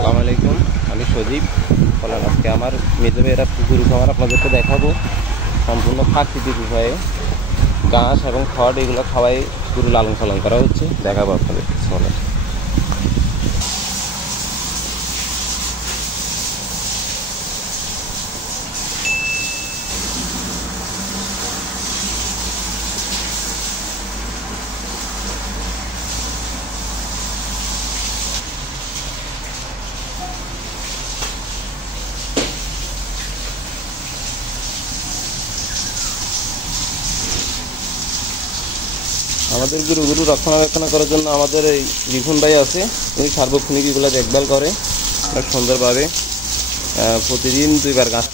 আসসালামু আলাইকুম, আমি সজীব বলেন। আজকে আমার মেজো ভাইয়েরা পুকুর খামার আপনাদেরকে দেখাবো সম্পূর্ণ প্রাকৃতিক উপায়ে ঘাস এবং খড় এগুলো খাওয়াই গরু লালন পালন করা হচ্ছে, দেখাবো আপনাদের বলেন। আমাদের গরু রক্ষণাবেক্ষণ করার জন্য আমাদের এই রিফুন ভাই আছে, উনি সার্বক্ষণিক এগুলো দেখভাল করে অনেক সুন্দরভাবে। প্রতিদিন 2বার ঘাস।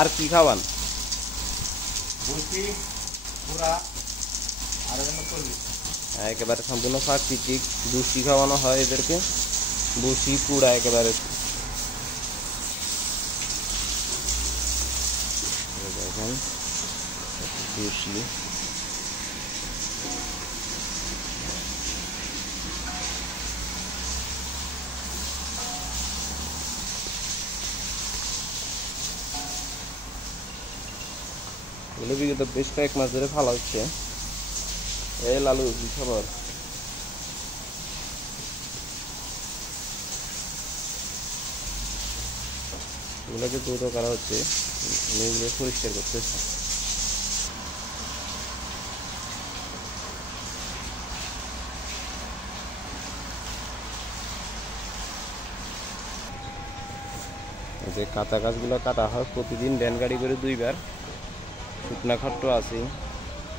আর কি খাওয়ান? একেবারে সম্পূর্ণ প্রাকৃতিক ভুসি খাওয়ানো হয় এদেরকে, ভুসি কুড়া একেবারে। দেখেন ভুসি, এগুলো বিগত বেশ কয়েক মাস ধরে ভালো হচ্ছে। এই লালু কি খবর? এগুলোকে দ্রুত করা হচ্ছে, এগুলো পরিষ্কার করতেছে। যে কাঁচা গাছগুলো কাটা হয় প্রতিদিন ভ্যান গাড়ি করে 2বার। শুকনা খড় তো আছেই,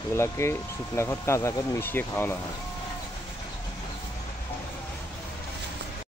এগুলাকে শুকনা খড় কাঁচা খড় মিশিয়ে খাওয়ানো হয়।